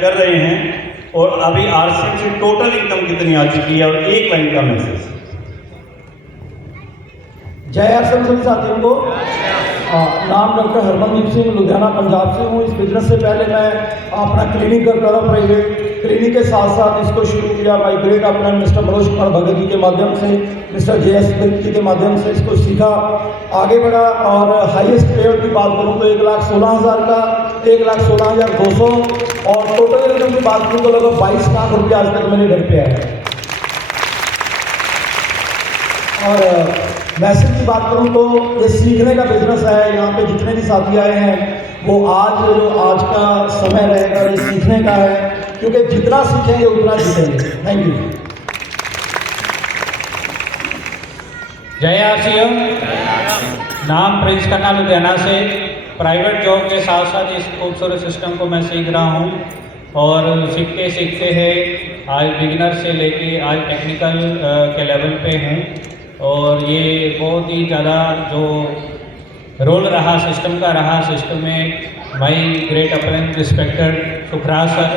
कर रहे हैं और अभी आरसीएम से टोटल इनकम कितनी आ चुकी है और एक लाइन का मैसेज। जय आरसीएम सभी साथियों को। नाम डॉक्टर हरमनदीप सिंह, लुधियाना पंजाब से हूँ। इस बिजनेस से पहले मैं अपना क्लिनिक करता था प्राइवेट। क्लिनिक के साथ साथ इसको शुरू किया बाई ग्रेट अपना मिस्टर मनोज कुमार भगत जी के माध्यम से, मिस्टर JS बिंद जी के माध्यम से इसको सीखा, आगे बढ़ा और हाईएस्ट पेयर की बात करूँ तो 1,16,000 का 1,16,200 और टोटल इनकम की बात करूँ तो लगभग 22 लाख रुपये आज तक मेरे घर पे आए। और मैसेज की बात करूं तो ये सीखने का बिजनेस है। यहाँ पे जितने भी साथी आए हैं वो आज का समय रहेगा ये सीखने का है, क्योंकि जितना सीखेंगे उतना जीतेंगे। Thank you. जय आरसीएम। नाम प्रिंस खन्ना, लुधियाना से। प्राइवेट जॉब के साथ साथ इस खूबसूरत सिस्टम को मैं सीख रहा हूँ और सीखते सीखते है आज बिगिनर से लेके आज टेक्निकल के लेवल पे हूँ। और ये बहुत ही ज़्यादा जो रोल रहा सिस्टम का रहा, सिस्टम में my great apparent respected Sukhraj sir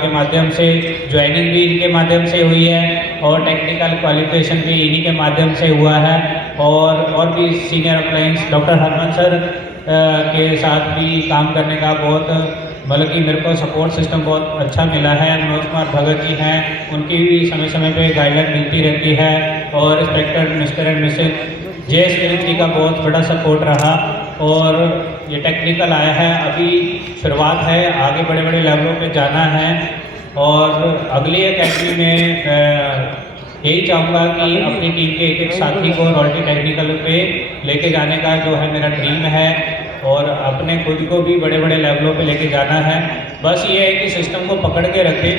के माध्यम से ज्वाइनिंग भी इनके माध्यम से हुई है और टेक्निकल क्वालिफिकेशन भी इन्हीं के माध्यम से हुआ है। और भी senior appliance doctor Harman sir के साथ भी काम करने का बहुत मतलब कि मेरे को सपोर्ट सिस्टम बहुत अच्छा मिला है। मनोज कुमार भगत जी हैं, उनकी भी समय समय पे गाइडलाइन मिलती रहती है और respected Mr and Mrs JS Bind ji का बहुत बड़ा सपोर्ट रहा। और ये टेक्निकल आया है, अभी शुरुआत है, आगे बड़े बड़े लेवलों पे जाना है। और अगली एकेडमी में यही चाहूँगा कि अपनी टीम के एक एक साथी को रॉयल्टी टेक्निकल पे लेके जाने का जो है मेरा ड्रीम है और अपने खुद को भी बड़े बड़े लेवलों पे लेके जाना है। बस ये है कि सिस्टम को पकड़ के रखें,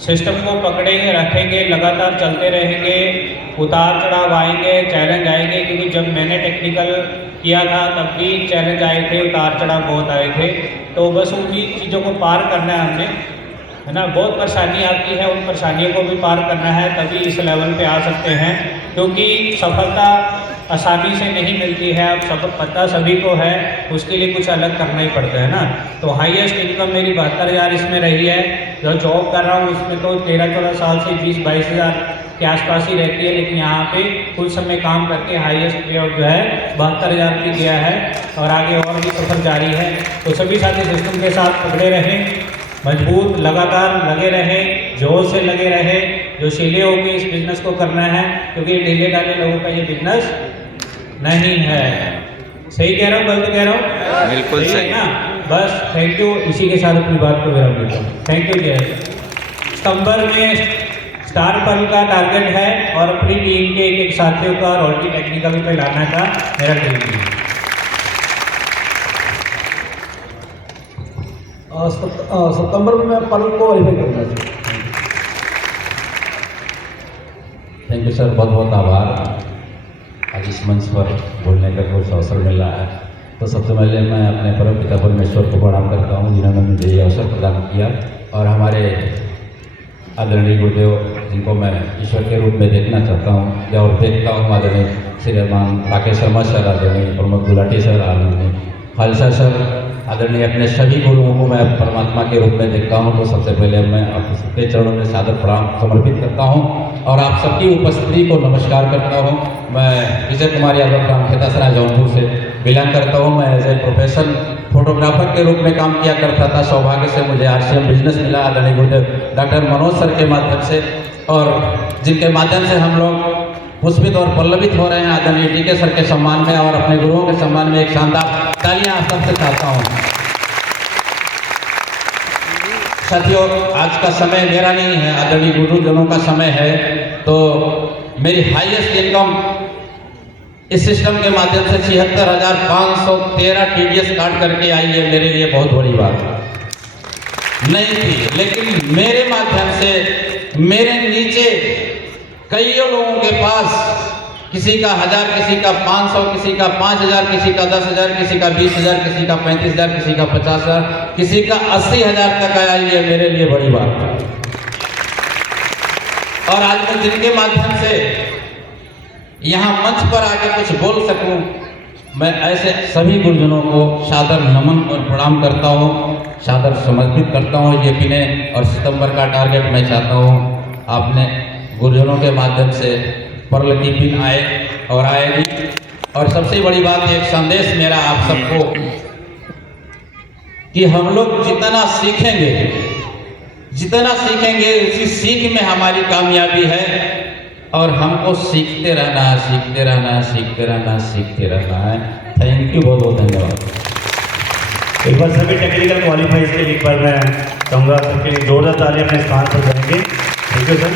सिस्टम को पकड़ेंगे रखेंगे, लगातार चलते रहेंगे, उतार चढ़ाव आएंगे, चैलेंज आएंगे। क्योंकि जब मैंने टेक्निकल किया था तब भी चैलेंज आए थे, उतार चढ़ाव बहुत आए थे। तो बस उन्हीं चीज़ों को पार करना है हमने, है ना। बहुत परेशानी आती है, उन परेशानियों को भी पार करना है, तभी इस लेवल पे आ सकते हैं। क्योंकि सफलता आसानी से नहीं मिलती है, अब सब पता सभी को है, उसके लिए कुछ अलग करना ही पड़ता है ना। तो हाईएस्ट इनकम मेरी 72,000 इसमें रही है। जो जॉब कर रहा हूँ उसमें तो 13-14 साल से 20-22 हज़ार के आसपास ही रहती है, लेकिन यहाँ पे कुछ समय काम करके हाईएस्ट पे आउट जो है 72,000 की गया है और आगे और भी सफर जारी है। तो सभी साथी सिस्टम के साथ पकड़े रहें, मजबूत लगातार लगे रहे, जोर से लगे रहे, जो सीले होकर इस बिजनेस को करना है, क्योंकि ढीले ढाले लोगों का ये बिजनेस नहीं है। सही कह रहा हूँ, गलत कह रहा हूँ? बिल्कुल सही ना। बस थैंक यू, इसी के साथ अपनी बात को विराम देता हूँ। Thank you. जय। सितंबर में स्टार पर्ल का टारगेट है और अपनी टीम के एक एक साथियों का रॉयल्टी टेक्निकल पे लाने का मेरा ड्रीम है। सितंबर में मैं पर्ल को वेरीफाई करूँगा। थैंक यू सर, बहुत बहुत आभार। आज इस मंच पर बोलने का कुछ अवसर मिल रहा है, तो सबसे पहले मैं अपने परम पिता परमेश्वर को प्रणाम करता हूँ जिन्होंने मुझे ये अवसर प्रदान किया, और हमारे आदरणीय गुरुदेव जिनको मैं ईश्वर के रूप में देखना चाहता हूँ और देखता हूँ, आदरणीय श्रीमान राकेश शर्मा सर, आदरणीय प्रमोद गुलाटी सर, आदरणीय खालसा सर, आदरणीय अपने सभी गुरुओं को मैं परमात्मा के रूप में देखता हूँ। तो सबसे पहले मैं आप सबके चरणों में सादर प्रणाम समर्पित करता हूँ और आप सबकी उपस्थिति को नमस्कार करता हूँ। मैं विजय कुमार यादव ग्राम खेतासरा जौनपुर से बिलोंग करता हूँ। मैं एज ए प्रोफेशन फोटोग्राफर के रूप में काम किया करता था। सौभाग्य से मुझे RCM बिजनेस मिला आदरणीय गुरुदेव डॉक्टर मनोज सर के माध्यम से, और जिनके माध्यम से हम लोग पुष्पित और पल्लवित हो रहे हैं आदरणीय DK सर के सम्मान में और अपने गुरुओं के सम्मान में एक शानदार तालियां आप सबसे चाहता हूँ। साथियों, आज का समय मेरा नहीं है, आदरणीय गुरुजनों का समय है। तो मेरी हाईएस्ट इनकम इस सिस्टम के माध्यम से 76,513 TDS काट करके आई है। मेरे लिए बहुत बड़ी बात नहीं थी, लेकिन मेरे माध्यम से मेरे नीचे कई लोगों के पास किसी का 1000, किसी का 500, किसी का 5000, किसी का 10,000, किसी का 20,000, किसी का 35,000, किसी का 50,000, किसी का 80,000 तक आया। ये मेरे लिए बड़ी बात है। और आज मैं जिनके माध्यम से यहाँ मंच पर आके कुछ बोल सकूं, मैं ऐसे सभी गुरुजनों को सादर नमन और प्रणाम करता हूँ, सादर समर्पित करता हूँ ये पिने। और सितंबर का टारगेट मैं चाहता हूँ आपने गुरुजनों के माध्यम से पर्ल की पिन आए और आएगी। और सबसे बड़ी बात एक संदेश मेरा आप सबको कि हम लोग जितना सीखेंगे उसी सीख में हमारी कामयाबी है। और हमको सीखते रहना है, सीखते रहना है, सीखते रहना है, सीखते रहना है। थैंक यू, बहुत बहुत धन्यवाद। एक बार सभी टेक्निकल क्वालिफाइज के लिए एक बार मैं कहूँगा सबके लिए जोरदार तालियां अपने स्थान पर जाएंगे। Thank you sir.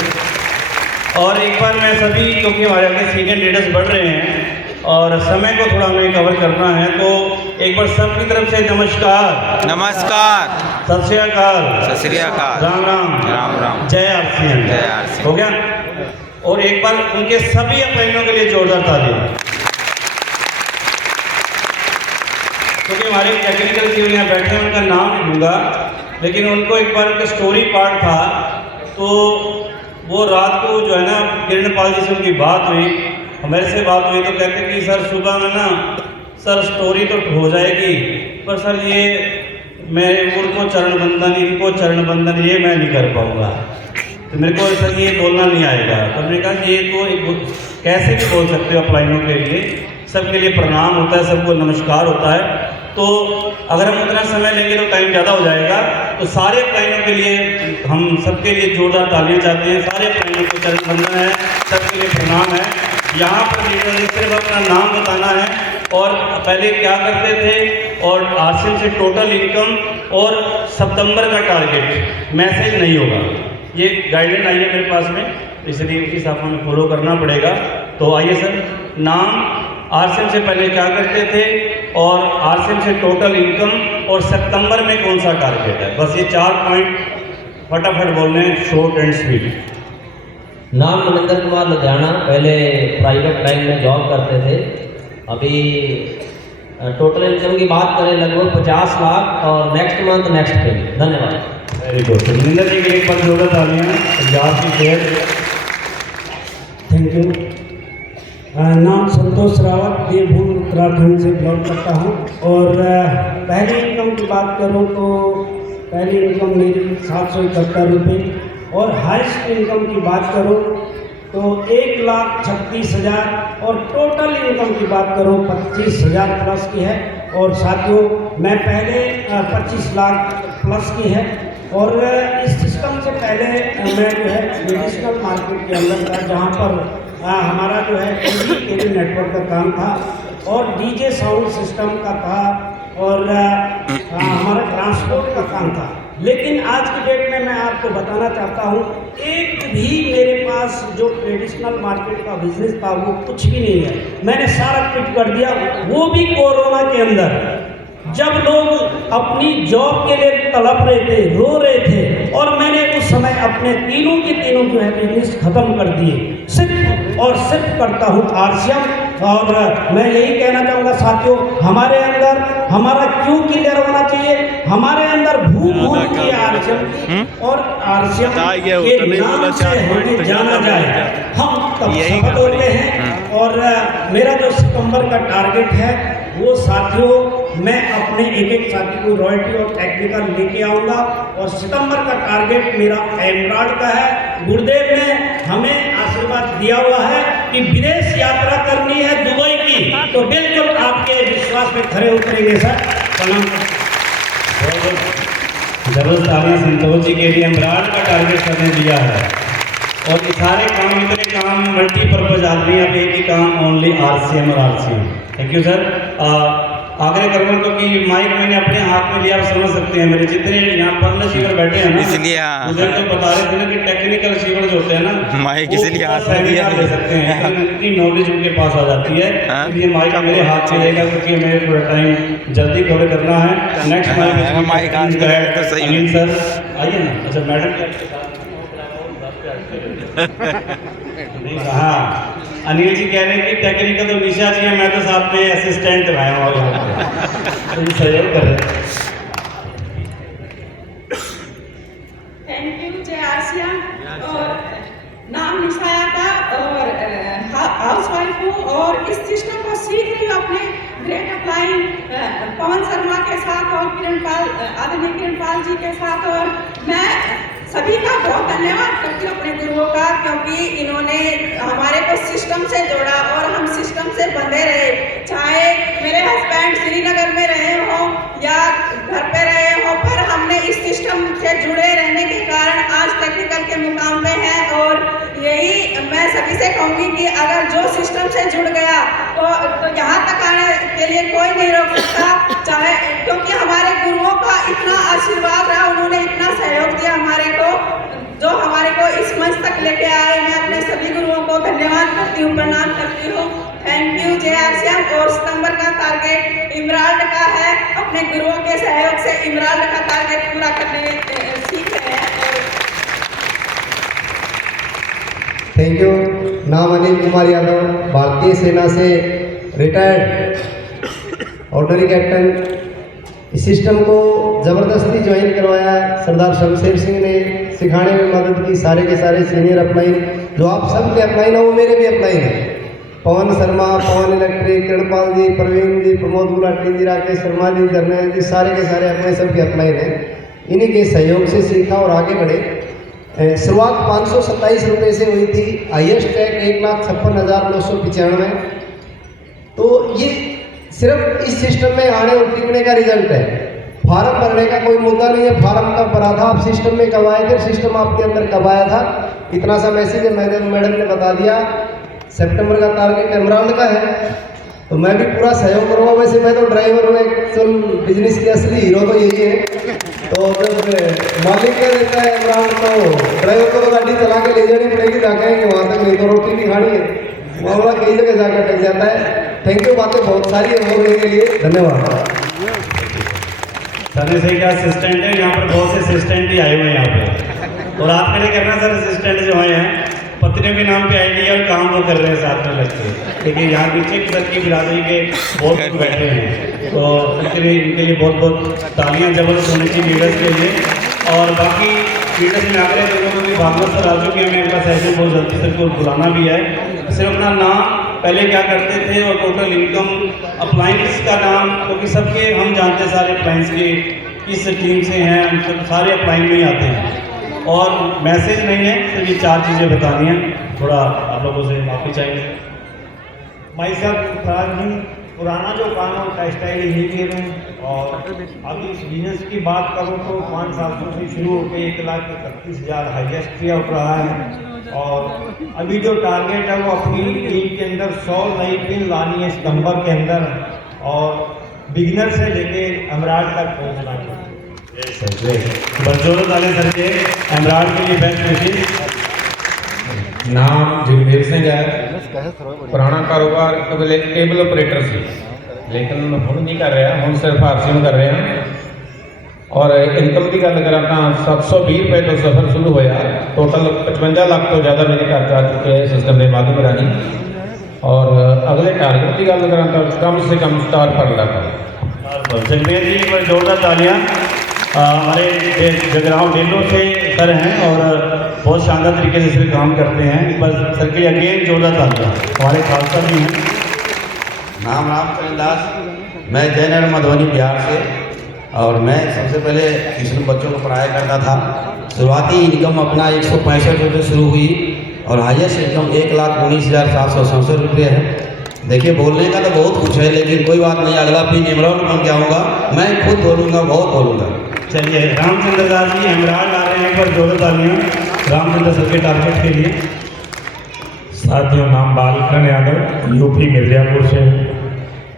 और एक बार मैं सभी, क्योंकि हमारे आगे सीनियर लीडर्स बढ़ रहे हैं और समय को थोड़ा हमें कवर करना है, तो एक बार सबकी तरफ से नमस्कार, नमस्कार, सत श्री अकाल, सत श्री अकाल, राम राम, राम राम, जय आरसीएम। जय आरसीएम। हो गया। और एक बार उनके सभी अपॉइंटमेंटों के लिए जोरदार तालियां, क्योंकि हमारे टेक्निकल के यहाँ बैठे हैं, उनका नाम नहीं लूँगा, लेकिन उनको एक बार उनका स्टोरी पार्ट था, तो वो रात को जो है ना किरण पाल जी से उनकी बात हुई, हमारे से बात हुई, तो कहते कि सर सुबह में ना सर स्टोरी तो हो जाएगी, पर सर ये मैं उनको चरण बंधन, इनको चरण बंधन ये मैं नहीं कर पाऊँगा, तो मेरे को सर ये बोलना नहीं आएगा। तो हमने कहा ये तो एक कैसे भी बोल सकते हो अपलाइनों के लिए, सबके लिए प्रणाम होता है, सबको नमस्कार होता है। तो अगर हम उतना समय लेंगे तो टाइम ज़्यादा हो जाएगा। तो सारे अपलाइनों के लिए हम सबके लिए जोरदार तालियां चाहते हैं। सारे अपलाइनों को चरण बंधन है, सबके लिए प्रणाम है। यहाँ पर लीडर ने सिर्फ अपना नाम बताना है और पहले क्या करते थे और आरसीएम से टोटल इनकम और सितंबर का टारगेट, मैसेज नहीं होगा। ये गाइडलाइन आई है मेरे पास में, इसलिए उस हिसाब से हमें फॉलो करना पड़ेगा। तो आइए सर, नाम, आरसीएम से पहले क्या करते थे और आरसीएम से टोटल इनकम और सितंबर में कौन सा टारगेट है, बस ये 4 पॉइंट फटाफट बोलने हैं, शॉर्ट एंड स्वीट। नाम मनिंदर कुमार लुधियाना, पहले प्राइवेट बैंक में जॉब करते थे। अभी टोटल इनकम की बात करें लगभग 50 लाख और नेक्स्ट मंथ नेक्स्ट पे। धन्यवाद। Very good. मनिंदर जी के लिए एक बार जोरदार तालियां, पंजाब की शेयर। Thank you. नाम संतोष रावत, देवभूमि उत्तराखंड से बिलोंग करता हूँ। और पहली इनकम की बात करूँ तो पहली इनकम मेरी 771 रुपये, और हाईएस्ट इनकम की बात करूँ तो 1,36,000, और टोटल इनकम की बात करूँ 25,000 प्लस की है। और साथियों, मैं पहले 25 लाख प्लस की है। और इस सिस्टम से पहले मैं जो है मेडिसिनल मार्केट के अंदर था, जहाँ पर हमारा जो है केबल नेटवर्क का काम था और डीजे साउंड सिस्टम का था और हमारा ट्रांसपोर्ट का काम था। लेकिन आज की डेट में मैं आपको बताना चाहता हूँ, एक भी मेरे पास जो ट्रेडिशनल मार्केट का बिजनेस था वो कुछ भी नहीं है। मैंने सारा क्विट कर दिया, वो भी कोरोना के अंदर, जब लोग अपनी जॉब के लिए तड़प रहे थे, रो रहे थे, और मैंने उस समय अपने तीनों के तीनों जो है बिजनेस खत्म कर दिए। सिर्फ और सिर्फ करता हूँ आरसीएम। और मैं यही कहना चाहूँगा साथियों, हमारे अंदर हमारा क्यों क्लियर होना चाहिए, हमारे अंदर भूख होनी चाहिए आरसीएम की, और आरसीएम के नाम से हमें जाना जाए, हम तब शपथ होते हैं। और मेरा जो सितंबर का टारगेट है वो साथियों, मैं अपने एक एक साथी को रॉयल्टी और टेक्निकल लेके आऊँगा। और सितंबर का टारगेट मेरा एमराल्ड का है। गुरुदेव ने हमें आशीर्वाद दिया हुआ है कि विदेश यात्रा करनी है दुबई की, तो बिल्कुल आपके विश्वास में खरे उतरेंगे सर। प्रणाम। जरूर तालियां संतोष जी के लिए। एमराल्ड का टारगेट करने दिया है और ये सारे काम, इतने काम मल्टीपर्पज आदमी, अब एक ही काम, ओनली आरसीएम और आरसीएम। Thank you sir. आग्रह करूँगा क्योंकि माइक मैंने अपने हाथ में लिया, आप समझ सकते हैं मेरे जितने यहाँ पर शिवर बैठे हैं ना, इसलिए उधर तो बता रहे थे ना कि टेक्निकल शिवर जो होते हैं ना, माइक इसलिए हाथ में लिया ले सकते हैं, इतनी नॉलेज उनके पास आ जाती है। इसलिए माइक मेरे हाथ में रहेगा क्योंकि मेरे थोड़ा टाइम जल्दी कवर करना है। नेक्स्ट माइक हाथ में है तो सही। अनिल सर आइए ना। अच्छा मैडम, हाँ अनिल जी कह रहे हैं कि टेक्निकल तो निशा जी है, मैं तो साथ में असिस्टेंट आया हूँ, तो सहयोग कर रहे हैं। Thank you. जय आरसीएम। और नाम निशाया था और हाउस वाइफ हूँ और इस सिस्टम को सीख रही हूँ अपने ग्रेट अप्लाइंग पवन शर्मा के साथ और आदरणीय किरण पाल जी के साथ, और मैं सभी का बहुत धन्यवाद करती हूँ अपने गुरुओं का, क्योंकि इन्होंने हमारे को सिस्टम से जोड़ा और हम सिस्टम से बंधे रहे। चाहे मेरे हस्बैंड श्रीनगर में रहे हो या घर पे रहे हो, पर हमने इस सिस्टम से जुड़े रहने के कारण आज टेक्निकल के मुकाम पे हैं। और यही मैं सभी से कहूँगी कि अगर जो सिस्टम से जुड़ गया तो यहाँ तक आने के लिए कोई नहीं रोक सकता, चाहे क्योंकि हमारे गुरुओं का इतना आशीर्वाद रहा, उन्होंने इतना सहयोग दिया हमारे को, जो हमारे को इस मंच तक लेके आए। मैं अपने सभी गुरुओं को धन्यवाद करती हूँ, प्रणाम करती हूँ। थैंक यू, जय आरसीएम। और सितंबर का टारगेट इमराल्ड का है, अपने गुरुओं के सहयोग से इमराल्ड का टारगेट पूरा करने सीख रहे हैं। Thank you. नाम अनिल कुमार यादव, भारतीय सेना से रिटायर्ड ऑर्डनरी कैप्टन। इस सिस्टम को ज़बरदस्ती ज्वाइन करवाया, सरदार शमशेर सिंह ने सिखाने में मदद की। सारे के सारे सीनियर अपलाइन, जो आप सब के अपलाइन हो वो मेरे भी अपलाइन हैं। पवन शर्मा, पवन इलेक्ट्रिक, किरणपाल जी, प्रवीण जी, प्रमोद गुलाटी जी, राकेश शर्मा जी, जर्नैल जी, सारे के सारे अपने सब के अपलाइन हैं। इन्हीं के सहयोग से सीखा और आगे बढ़े। शुरुआत 527 रुपये से हुई थी, हाईएस्ट टैग 1,56,995। तो ये सिर्फ इस सिस्टम में आने और टिकने का रिजल्ट है। फार्म भरने का कोई मुद्दा नहीं है, फार्म कब भरा था, आप सिस्टम में कब आए थे, सिस्टम आपके अंदर कब आया था, इतना सा मैसेज है। मैडम ने बता दिया। सितंबर का टारगेट एमराल्ड का है, तो मैं भी पूरा सहयोग करूँगा। वैसे मैं तो ड्राइवर हूँ, एक्चुअल बिजनेस के असली हीरो तो यही है। तो जब मालिक क्या देता है एमराल्ड, तो ड्राइवर को तो गाड़ी चला के ले जानी पड़ेगी, जाके वहाँ तक, नहीं तो रोटी नहीं खानी है, मामला कई जगह जाकर टक जाता है। थैंक यू, बातें बहुत सारी है बोलने के लिए, धन्यवाद। सर ने सही कहा, असिस्टेंट है यहाँ पर, बहुत से असिस्टेंट ही आए हुए हैं यहाँ पे। और आपके लिए करना सर, असिस्टेंट जो आए हैं पत्नी के नाम पे आईडी और काम वो कर रहे हैं साथ में लगते। लेकिन यहाँ पीछे की सर की बिरादरी के बहुत लोग बैठे हैं, तो इनके लिए बहुत बहुत तालियां जबरदस्त होनी चाहिए लीडर्स के लिए। और बाकी लीडर्स में आगे लोगों की भागवत सर राजू के हमें इनका सेशन बहुत जल्दी सर को बुलाना भी है। सिर्फ अपना नाम पहले क्या करते थे और टोटल इनकम, अप्लाइंस का नाम, क्योंकि सबके हम जानते हैं सारे अप्लाइंस के किस टीम से हैं, हम सब सारे अप्लाइन में ही आते हैं। और मैसेज नहीं है, सिर्फ ये 4 चीज़ें बतानी हैं, थोड़ा आप लोगों से माफ़ी चाहिए। भाई साहब फराज जी, पुराना जो कानून का स्टाइल यही दे रहे हैं, और अभी इस बिजनेस की बात करूँ तो 5 साल से शुरू होकर 1,31,000 हाईएस्ट पे आउट रहा है। और अभी जो टारगेट है वो अपनी टीम के अंदर 100 नई टीम लानी है सितंबर के अंदर, और बिगनर से लेके एमराल्ड तक पहुँचना है। बरजोर वाले सर के एमराल्ड के लिए बेस्ट विशेष। नाम जगवीर सिंह है, पुराना कारोबार केबल ऑपरेटर से, लेकिन हम नहीं कर रहे हैं, हम सिर्फ आरसीएम कर रहे हैं। और इनकम की गल करा तो 720 रुपये तो सफर शुरू होया, टोटल 55 लाख तो ज़्यादा मेरे घर जा चुके हैं सिस्टम के माध्यम राही। और अगले टारगेट की गल करा तो कम से कम स्टार पर लगा। जगवीर जी एक बार जोरदार तालियां। हमारे जगराव डेलो से सर हैं और बहुत शानदार तरीके से सर काम करते हैं, बस सर के लिए अगेन जोरदार तालियां। हमारे खालसा भी हैं। नाम रामचंद्र दास, मैं जयनगर मधुबनी बिहार से, और मैं सबसे पहले ट्यूशन बच्चों को पढ़ाया करता था। शुरुआती इनकम अपना 165 रुपये शुरू हुई और हाईएस्ट इनकम 1,19,767 रुपये है। देखिए बोलने का तो बहुत कुछ है, लेकिन कोई बात नहीं, अगला पिन एमराल्ड बन के आऊँगा, मैं खुद बोलूँगा, बहुत बोलूँगा। चलिए, रामचंद्र दास जी एमराल्ड आ रहे हैं, एक बार जोरदार तालियां रामचंद्र सर के टारगेट के लिए। साथियों, नाम बालकरण यादव, यूपी मिर्जापुर से।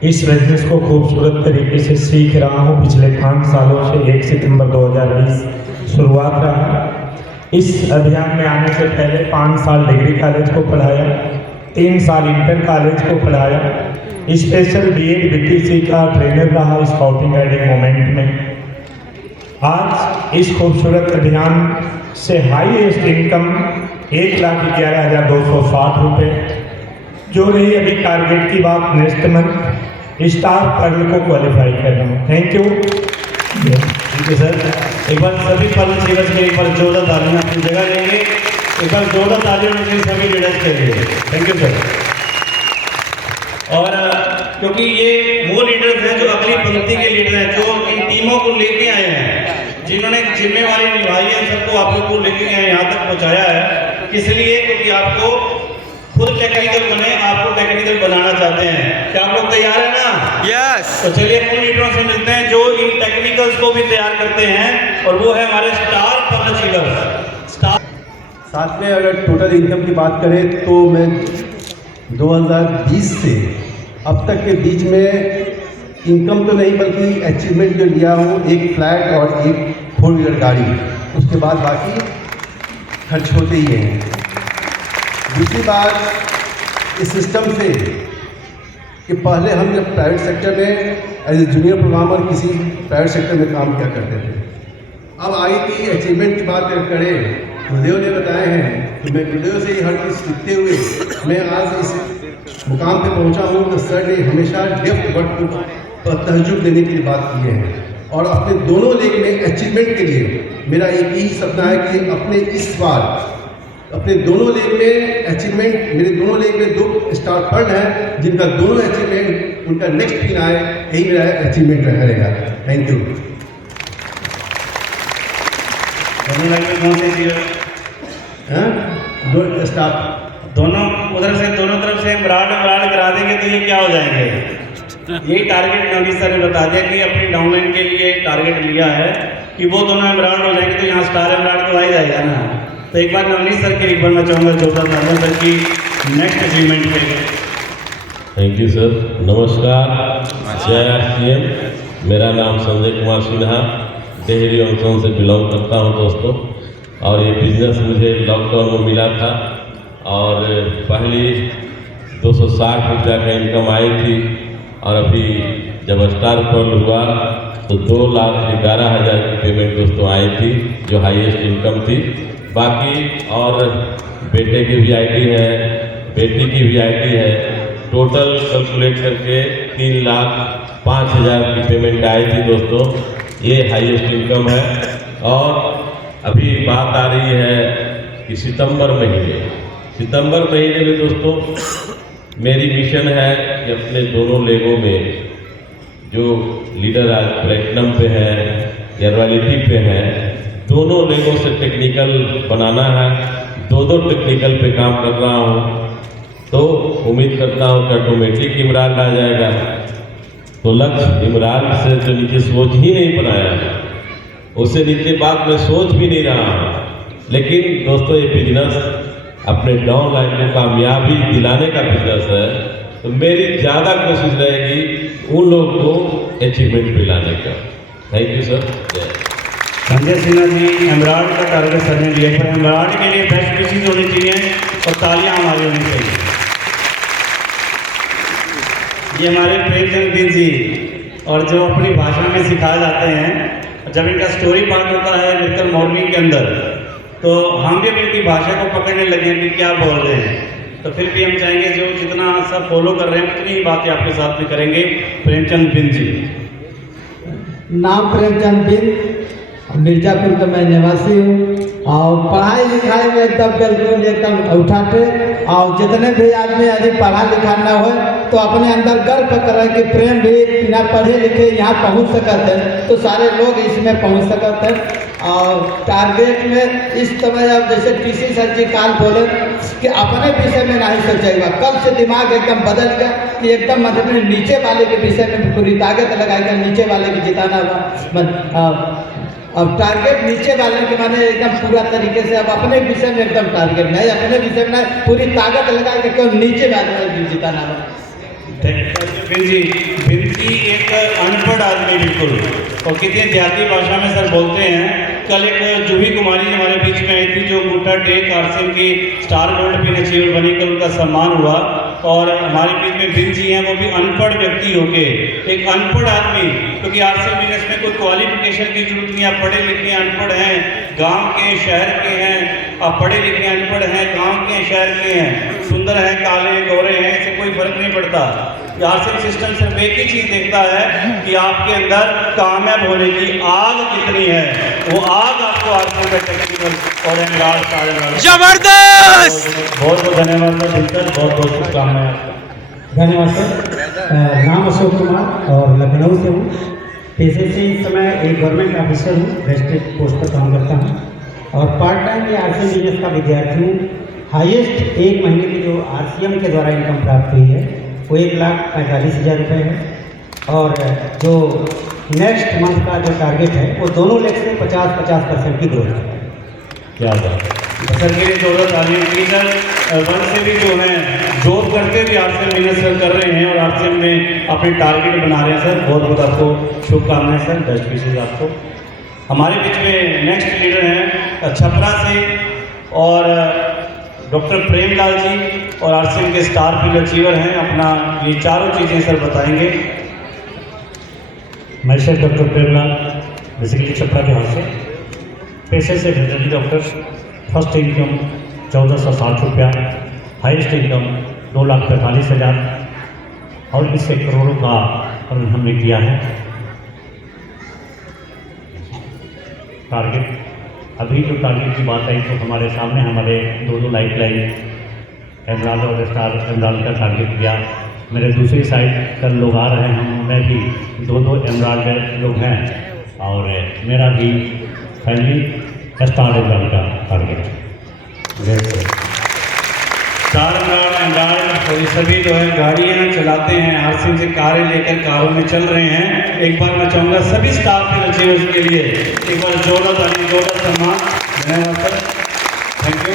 इस बिजनेस को खूबसूरत तरीके से सीख रहा हूँ पिछले 5 सालों से। 1 सितंबर 2020 शुरुआत रहा। इस अभियान में आने से पहले 5 साल डिग्री कॉलेज को पढ़ाया, 3 साल इंटर कॉलेज को पढ़ाया, स्पेशल बीएड बीटीसी का ट्रेनर रहा स्काउटिंग गाइडिंग मोमेंट में। आज इस खूबसूरत अभियान से हाईएस्ट इनकम 1,11,260 रुपये, जो रही अभी टारगेट की बात, नेक्स्ट मंथ स्टार पर्ल को क्वालिफाई कर रहा हूँ। Thank you. ठीक है सर, एक बार सभी पर्ल सीवर्स के एक बार जोरदार तालियां अपनी जगह लेंगे, एक बार जोरदार तालियां होनी चाहिए सभी लीडर्स के लिए। Thank you sir. और क्योंकि ये वो लीडर्स हैं जो अगली पंक्ति के लीडर हैं, जो इन टीमों को लेके आए हैं, जिन्होंने जिम्मेवारी निभाई है, सबको आप लोग को लेके आए यहाँ तक पहुँचाया है। किस लिए? क्योंकि आपको खुद टेक्निकल बने, आपको टेक्निकल बनाना चाहते हैं। क्या आप लोग तैयार हैं ना? यस। तो चलिए उन लीडरों से मिलते हैं जो इन टेक्निकल्स को भी तैयार करते हैं, और वो है हमारे स्टार पब्लिक अचीवर्स। साथ में अगर टोटल इनकम की बात करें तो मैं 2020 से अब तक के बीच में इनकम तो नहीं बल्कि अचीवमेंट जो लिया हूँ, एक फ्लैट और एक 4 व्हीलर गाड़ी, उसके बाद बाकी खर्च होते ही हैं। दूसरी बात इस सिस्टम से कि पहले हम जब प्राइवेट सेक्टर में एज ए जूनियर प्रोग्रामर किसी प्राइवेट सेक्टर में काम किया करते थे, अब आगे की अचीवमेंट की बात करें, गुरुदेव ने बताए हैं कि मैं गुरुदेव से ही हर चीज़ सीखते हुए मैं आज इस मुकाम पे पहुंचा हूं। तो सर ने हमेशा डेप्थ वर्क पर तहजुब देने की बात की है, और अपने दोनों लेग में अचीवमेंट के लिए मेरा एक ही सपना है कि अपने इस बार अपने दोनों लेग में अचीवमेंट, मेरे दोनों लेग में 2 स्टार फंड हैं जिनका दोनों अचीवमेंट उनका नेक्स्ट पिन आए, यही मेरा अचीवमेंट रहेगा। Thank you. दो स्टार दोनों उधर से दोनों तरफ से ब्रांड करा देंगे तो ये क्या हो जाएंगे? यही टारगेट नवनीत सर ने बता दिया कि अपनी डाउनलाइन के लिए टारगेट लिया है कि वो दोनों एमराल्ड हो जाएंगे, तो यहाँ स्टार एमराल्ड तो आ ही जाएगा ना। तो एक बार नवनीत सर के एक बार मैं चाहूँगा जोरदार तालियां सर की नेक्स्ट अचीवमेंट पे। Thank you sir. नमस्कार, जय RCM। मेरा नाम संजय कुमार सिन्हा डेहरी ऑनसन से बिलोंग करता हूँ दोस्तों, और ये बिजनेस मुझे लॉकडाउन में मिला था, और पहली 260 रुपया का इनकम आई थी, और अभी जब स्टार पर्ल हुआ तो 2,11,000 की पेमेंट दोस्तों आई थी, जो हाईएस्ट इनकम थी। बाकी और बेटे की भी आईडी है, बेटी की भी आईडी है, टोटल कैलकुलेट करके 3,05,000 की पेमेंट आई थी दोस्तों। ये हाईएस्ट इनकम है। और अभी बात आ रही है कि सितंबर महीने में दोस्तों मेरी मिशन है कि अपने दोनों लेगों में जो लीडर आज प्लेटिनम पे हैं या रॉयल्टी पे हैं, दोनों लेगों से टेक्निकल बनाना है। 2 टेक्निकल पे काम कर रहा हूँ, तो उम्मीद करता हूँ कि ऑटोमेटिक इमरान आ जाएगा। तो लक्ष्य इमरान से तो नीचे सोच ही नहीं बनाया, उससे नीचे बात मैं सोच भी नहीं रहा हूँ। लेकिन दोस्तों ये बिजनेस अपने डाउन लाइन को कामयाबी दिलाने का बिजनेस है, तो मेरी ज़्यादा कोशिश रहेगी उन लोगों को अचीवमेंट दिलाने का। Thank you sir. Sanjay Sinha ji, Emerald का टारगेट सर ने लिया, पर एमराल्ड के लिए बेस्ट विशेष होनी चाहिए और तालियां हमारी होनी चाहिए। ये हमारे प्रेमचंद बिन जी, और जो अपनी भाषा में सिखाए जाते हैं, जब इनका स्टोरी पार्ट होता है मिर्कल मॉर्निंग के अंदर, तो हम भी इनकी भाषा को पकड़ने लगे कि क्या बोल रहे हैं। तो फिर भी हम चाहेंगे जो जितना सब फॉलो कर रहे हैं उतनी ही बातें आपके साथ में करेंगे। प्रेमचंद बिन जी। नाम प्रेमचंद बिन, मिर्जापुर का मैं निवासी हूँ, और पढ़ाई लिखाई में एकदम बिल्कुल एकदम उठाते, और जितने भी आदमी यदि पढ़ा लिखा न हो तो अपने अंदर गर्व करें कि प्रेम भी बिना पढ़े लिखे यहाँ पहुँच सकते हैं, तो सारे लोग इसमें पहुँच सकते हैं। और टारगेट में इस समय अब जैसे टीसी सर जी काल बोले कि अपने विषय में नहीं सोचेगा, कब से दिमाग एकदम बदल गया कि एकदम मतलब नीचे वाले के विषय में पूरी ताकत लगाएगा, नीचे वाले को जिताना होगा। अब टारगेट नीचे वाले के माने एकदम पूरा तरीके से, अब अपने विषय में एकदम टारगेट नहीं, अपने विषय में पूरी ताकत लगा के क्यों नीचे वाले को जिताना होगा। बिनती एक अनपढ़ आदमी बिल्कुल, और कितनी देहाती भाषा में सर बोलते हैं। कल एक जूही कुमारी हमारे बीच में आई थी, जो गुट्टा टेक RCM की स्टार गोल्ड पिन अचीवर बनी, कल उनका सम्मान हुआ। और हमारे बीच में बिन जी हैं, वो भी अनपढ़ व्यक्ति होके, एक अनपढ़ आदमी, क्योंकि RCM बिजनेस में कोई क्वालिफिकेशन की जरूरत नहीं है। आप पढ़े लिखे अनपढ़ हैं, गाँव के शहर के हैं, आप पढ़े लिखे अनपढ़ हैं, गाँव के शहर के हैं, सुंदर हैं, काले गोरे हैं, इससे कोई फर्क नहीं पड़ता। RCM सिस्टम सिर्फ एक ही चीज़ देखता है कि आपके अंदर कामयाब होने की आग कितनी है। वो आग आपको RCM का टेक्निकल और एमराल्ड जबरदस्त। बहुत बहुत धन्यवाद, बहुत बहुत शुभकामनाएं। धन्यवाद सर। नाम अशोक कुमार और लखनऊ से हूँ। पेशे से इस समय एक गवर्नमेंट ऑफिसर हूँ, रजिस्ट्रेड पोस्ट पर काम करता हूँ और पार्ट टाइम में आरसीएम बिजनेस का विद्यार्थी हूँ। हाईएस्ट एक महीने की जो आरसीएम के द्वारा इनकम प्राप्त हुई है वो 1,45,000 रुपये है और जो नेक्स्ट मंथ का जो टारगेट है वो दोनों लेग से 50% की ग्रोथ है। क्या बात है सर, के लिए जोरदार तालीम की सर। वन से भी जो है जॉब करते भी आरसीएम बिजनेस कर रहे हैं और आरसीएम में अपने टारगेट बना रहे हैं सर। बहुत बहुत आपको शुभकामनाएं सर, बेस्ट विशेष आपको। हमारे बीच में नेक्स्ट लीडर हैं छपरा से और डॉक्टर प्रेमलाल जी और आरसीएम के स्टार फील्ड अचीवर हैं। अपना ये चारों चीज़ें सर बताएंगे। मैं sir doctor Premlal, basically Chhapra Bihar से। पेशे से वेटरनरी डॉक्टर। फर्स्ट इनकम 1460 रुपया, हाईएस्ट इनकम 2,45,000 और इससे करोड़ों का अर्न हमने किया है। टारगेट, अभी जो टारगेट की बात आई तो हमारे सामने हमारे दो लाइफ लाइन एमराल्ड और स्टार एमराल्ड का टारगेट किया। मेरे दूसरी साइड कल लोग आ रहे हैं, उनमें भी दो एमराल्ड लोग हैं और मेरा भी फैमिली स्टार एमराल्ड का टारगेट है। स्टार एमराल्ड और ये सभी जो है गाड़ियाँ चलाते हैं, आरसीएम से कारें लेकर कारों में चल रहे हैं। एक बार मैं चाहूँगा सभी स्टार फील्ड अचीवर्स के लिए एक बार जोरदार ताली, जोरदार सम्मान। धन्यवाद सर, थैंक यू।